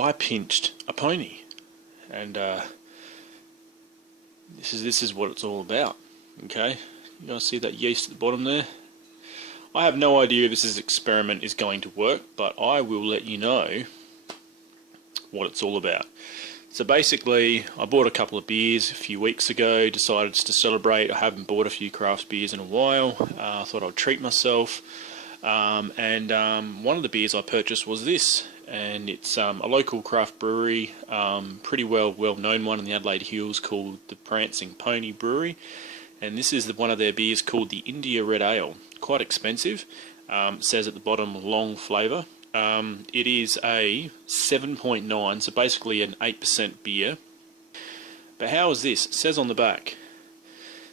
I pinched a pony, and this is what it's all about. Okay, you guys see that yeast at the bottom there? I have no idea if this experiment is going to work, but I will let you know what it's all about. So basically, I bought a couple of beers a few weeks ago, decided to celebrate. I haven't bought a few craft beers in a while. I thought I'd treat myself. And one of the beers I purchased was this, and it's a local craft brewery, pretty well known one in the Adelaide Hills, called the Prancing Pony Brewery. And this is one of their beers called the India Red Ale. Quite expensive. It says at the bottom, long flavour. It is a 7.9, so basically an 8% beer. But how is this? It says on the back,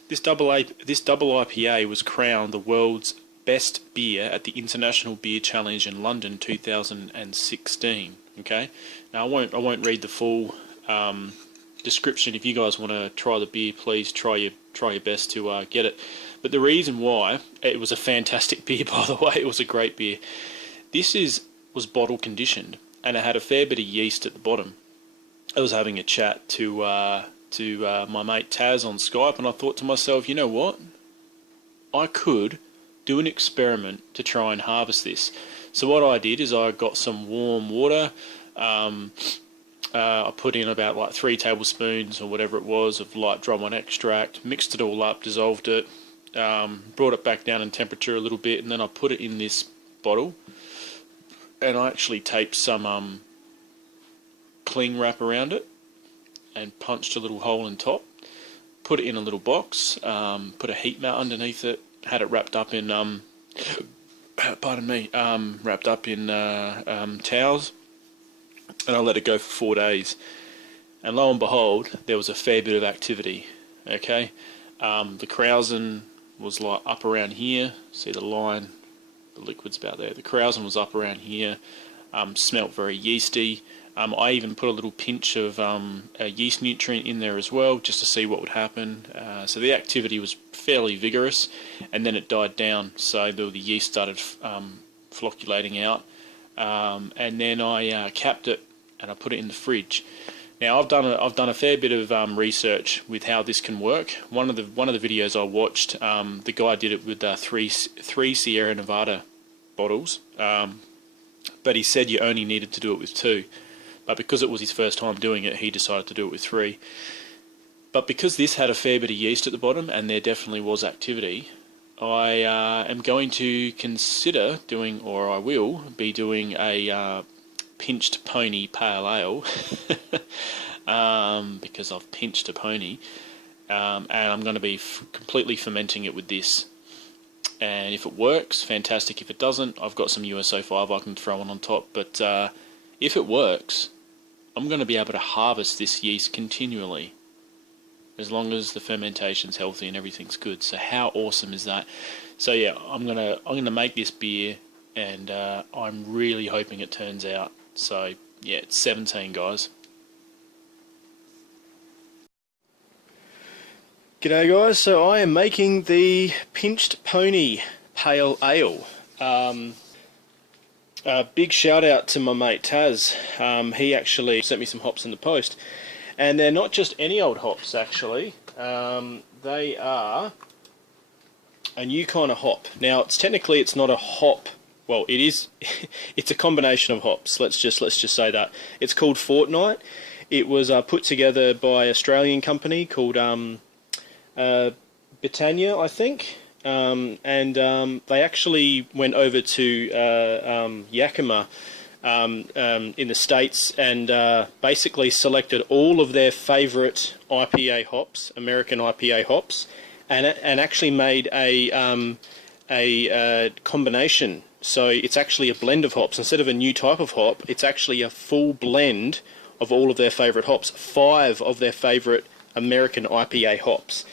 this double IPA was crowned the world's best beer at the International Beer Challenge in London 2016. Okay, now I won't read the full description. If you guys want to try the beer, please try your best to get it. But the reason why, it was a fantastic beer, by the way. It was a great beer. This was bottle conditioned, and it had a fair bit of yeast at the bottom. I was having a chat to my mate Taz on Skype, and I thought to myself, you know what? I could do an experiment to try and harvest this. So what I did is I got some warm water. I put in about like 3 tablespoons or whatever it was of light dry wine extract, mixed it all up, dissolved it, brought it back down in temperature a little bit, and then I put it in this bottle. And I actually taped some cling wrap around it and punched a little hole in top, put it in a little box, put a heat mat underneath it, had it wrapped up in wrapped up in towels, and I let it go for 4 days. And lo and behold, there was a fair bit of activity. Okay, the krausen was like up around here. See the line? The liquid's about there. The krausen was up around here. Smelt very yeasty. I even put a little pinch of a yeast nutrient in there as well, just to see what would happen. So the activity was fairly vigorous, and then it died down. So the yeast started flocculating out, and then I capped it and I put it in the fridge. Now I've done a fair bit of research with how this can work. One of the videos I watched, the guy did it with three Sierra Nevada bottles, but he said you only needed to do it with 2. But because it was his first time doing it, he decided to do it with 3. But because this had a fair bit of yeast at the bottom, and there definitely was activity, I am going to consider doing, or I will be doing, a pinched pony pale ale because I've pinched a pony, and I'm going to be completely fermenting it with this. And if it works, fantastic. If it doesn't, I've got some USO5 I can throw on top. But if it works, I'm going to be able to harvest this yeast continually, as long as the fermentation's healthy and everything's good. So how awesome is that? So yeah, I'm gonna make this beer, and I'm really hoping it turns out. So yeah, it's 17, guys. G'day guys, so I am making the Pinched Pony Pale Ale. Big shout out to my mate Taz. He actually sent me some hops in the post, and they're not just any old hops actually. They are a new kind of hop. Now it's not a hop. Well, it is. It's a combination of hops. Let's just say that it's called Fortnight. It was put together by an Australian company called Britannia, I think, and they actually went over to Yakima in the States, and basically selected all of their favourite IPA hops, American IPA hops, and actually made a combination. So it's actually a blend of hops. Instead of a new type of hop, it's actually a full blend of all of their favourite hops, 5 of their favourite American IPA hops.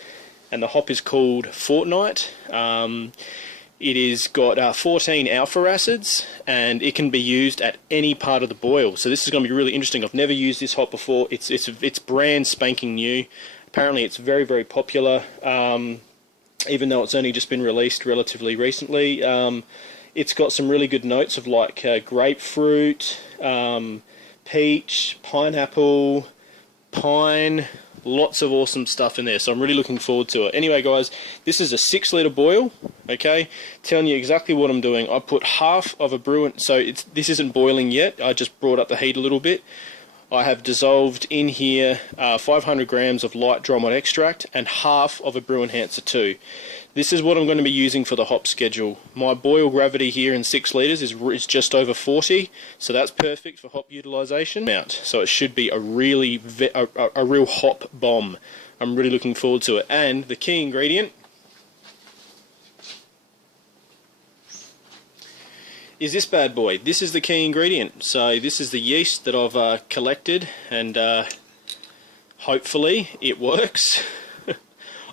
And the hop is called Fortnight. It is got 14 alpha acids, and it can be used at any part of the boil. So this is going to be really interesting. I've never used this hop before. It's brand spanking new. Apparently it's very, very popular, even though it's only just been released relatively recently. It's got some really good notes of like grapefruit, peach, pineapple, pine, lots of awesome stuff in there, so I'm really looking forward to it. Anyway guys, this is a 6 litre boil, okay, telling you exactly what I'm doing. I put half of a brew in, so this isn't boiling yet, I just brought up the heat a little bit. I have dissolved in here 500 grams of light dry malt extract and half of a brew enhancer too. This is what I'm going to be using for the hop schedule. My boil gravity here in 6 litres is just over 40, so that's perfect for hop utilisation. So it should be a real hop bomb. I'm really looking forward to it. And the key ingredient is this bad boy. This is the key ingredient. So this is the yeast that I've collected, and hopefully it works.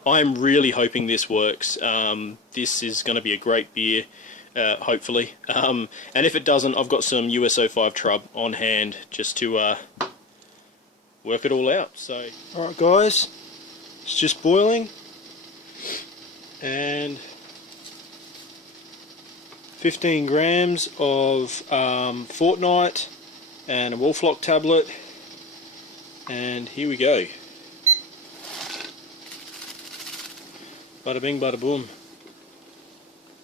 I'm really hoping this works. This is going to be a great beer, hopefully. And if it doesn't, I've got some USO5 Trub on hand just to work it all out. So, alright guys, it's just boiling, and 15 grams of Fortnite and a Wolflock tablet, and here we go. Bada bing, bada boom.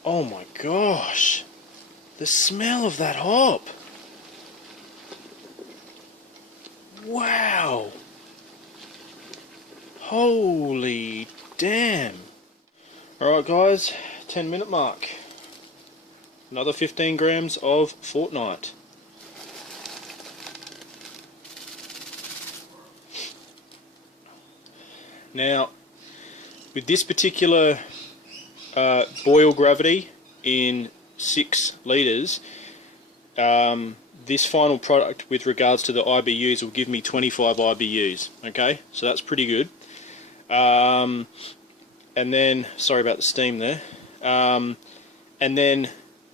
Oh my gosh, the smell of that hop. Wow. Holy damn. Alright guys, 10-minute mark. Another 15 grams of Fortnite. Now, with this particular boil gravity in 6 litres, this final product with regards to the IBUs will give me 25 IBUs. Okay, so that's pretty good. And then, sorry about the steam there. And then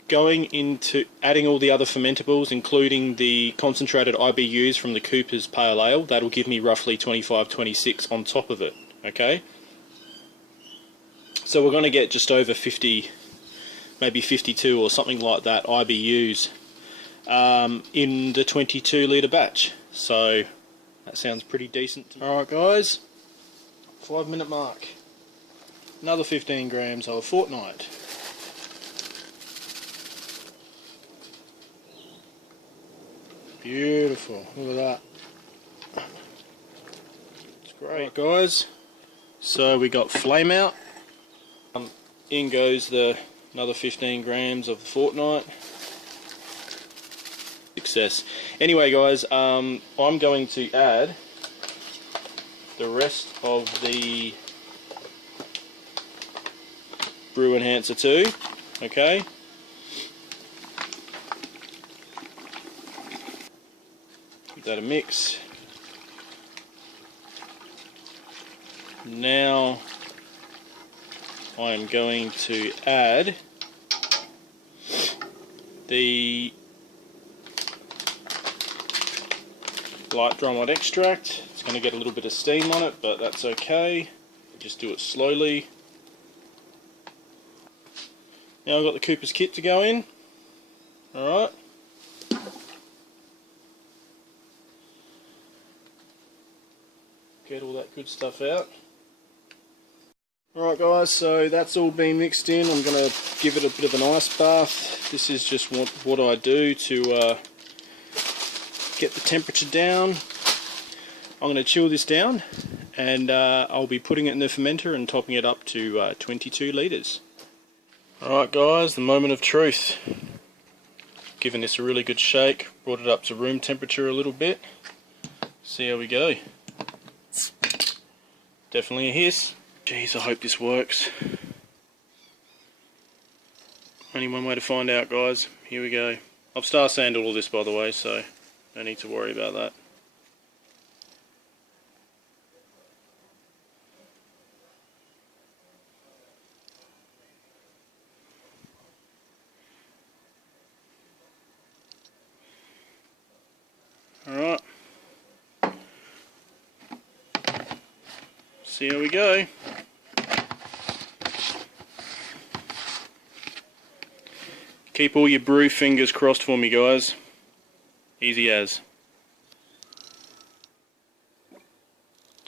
going into adding all the other fermentables, including the concentrated IBUs from the Cooper's Pale Ale, that'll give me roughly 25, 26 on top of it. Okay. So we're going to get just over 50, maybe 52 or something like that IBUs in the 22 litre batch. So that sounds pretty decent. Alright guys, 5-minute mark. Another 15 grams of Fortnite. Beautiful, look at that. It's great. Right, guys, so we got flame out. In goes another 15 grams of the Fortnite. Success. Anyway guys, I'm going to add the rest of the brew enhancer too. Okay. Give that a mix. Now I am going to add the light dry malt extract. It's going to get a little bit of steam on it, but that's okay. Just do it slowly. Now I've got the Cooper's kit to go in. Alright. Get all that good stuff out. Alright guys, so that's all been mixed in. I'm going to give it a bit of an ice bath. This is just what I do to get the temperature down. I'm going to chill this down, and I'll be putting it in the fermenter and topping it up to 22 litres. Alright guys, the moment of truth. Giving this a really good shake, brought it up to room temperature a little bit. See how we go. Definitely a hiss. Jeez, I hope this works. Only one way to find out, guys. Here we go. I've star sanded all this, by the way, so no need to worry about that. Alright. See how we go. Keep all your brew fingers crossed for me, guys. Easy as.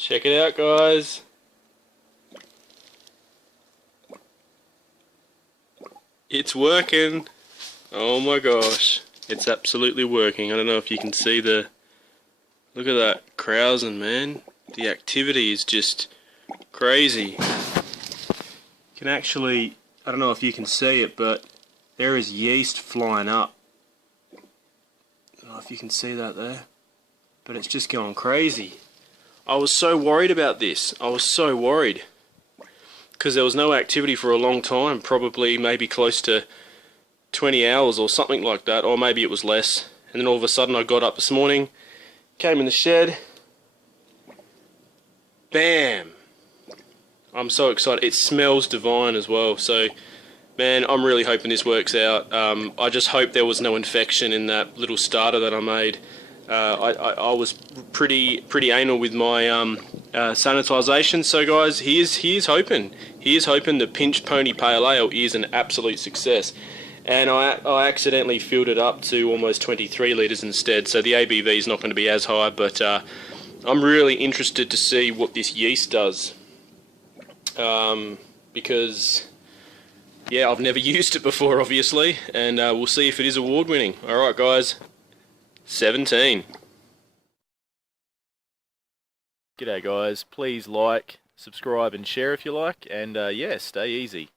Check it out, guys. It's working. Oh my gosh. It's absolutely working. I don't know if you can see the... Look at that krausen, man. The activity is just crazy. You can actually... I don't know if you can see it, but there is yeast flying up. I don't know if you can see that there. But it's just going crazy. I was so worried about this. I was so worried. Because there was no activity for a long time. Probably maybe close to 20 hours or something like that. Or maybe it was less. And then all of a sudden I got up this morning. Came in the shed. Bam! I'm so excited. It smells divine as well. So, man, I'm really hoping this works out. I just hope there was no infection in that little starter that I made. I was pretty anal with my sanitisation. So, guys, here's hoping. Here's hoping the Pinch Pony Pale Ale is an absolute success. And I accidentally filled it up to almost 23 litres instead, so the ABV is not going to be as high, but I'm really interested to see what this yeast does. Because, yeah, I've never used it before, obviously, and we'll see if it is award-winning. Alright, guys, 17. G'day, guys. Please like, subscribe and share if you like, and yeah, stay easy.